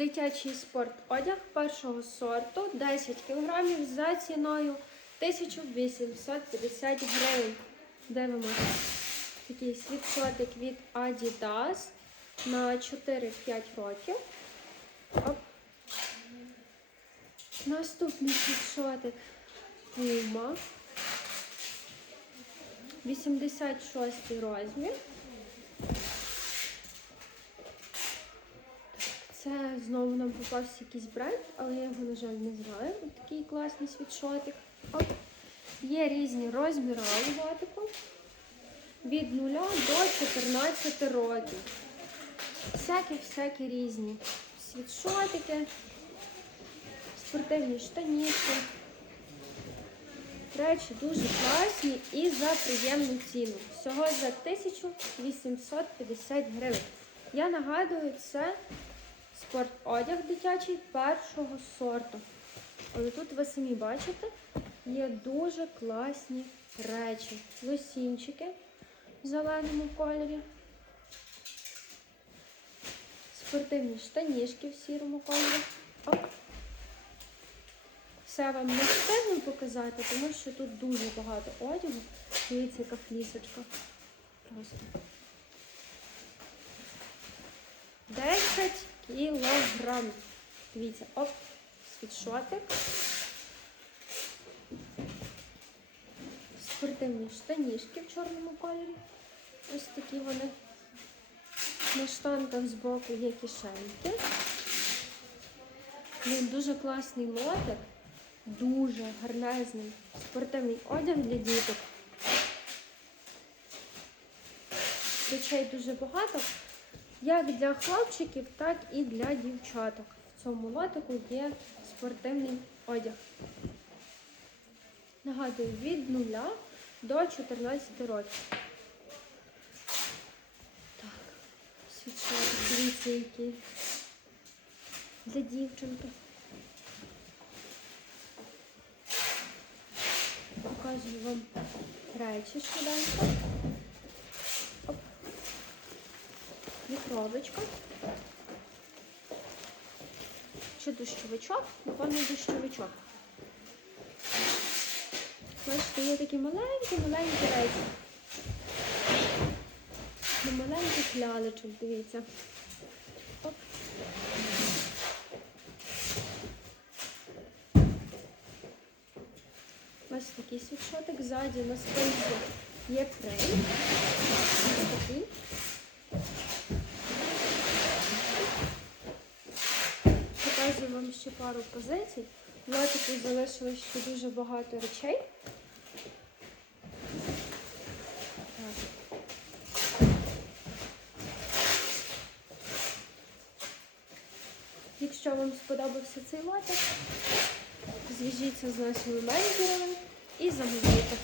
Дитячий спорт одяг першого сорту 10 кг за ціною 1850 гривень. Дивимося. Такий світшотик від Adidas на 4-5 років. Оп. Наступний світшотик Puma. 86 розмір. Це знову нам попався якийсь бренд, але я його, на жаль, не знаю. Ось такий класний світшотик. Оп. Є різні розміри логотипу. Від 0 до 14 років. Всякі-всякі різні. Світшотики, спортивні штанішки. Речі дуже класні і за приємну ціну. Всього за 1850 гривень. Я нагадую, це спортодяг дитячий першого сорту. Але тут ви самі бачите, є дуже класні речі. Лосінчики в зеленому кольорі. Спортивні штанішки в сірому кольорі. Оп. Все вам не встигну показати, тому що тут дуже багато одягу. Дивіться, яка флісочка. Просто. 10 кілограмів. Дивіться, оп, світшотик. Спортивні штанішки в чорному кольорі. Ось такі вони. На штанках збоку є кишеньки. Він дуже класний лотик, дуже гарнезний спортивний одяг для діток. Речей дуже багато, як для хлопчиків, так і для дівчаток. В цьому лотику є спортивний одяг. Нагадую, від 0 до 14 років. Так, який. Для дівчинки. Показую вам речі швиденько. Оп. Вітровочка. Чи дощовичок? Напевно, дощовичок. Бачите, є такі маленькі-маленькі речі. На маленьких лялечок, дивіться. Ось такий світшотик. Ззаді на спинці є такий. Показую вам ще пару позицій. В лотику залишилось ще дуже багато речей. Якщо вам сподобався цей лотик, зв'яжіться з нашими менеджерами і замовляйте.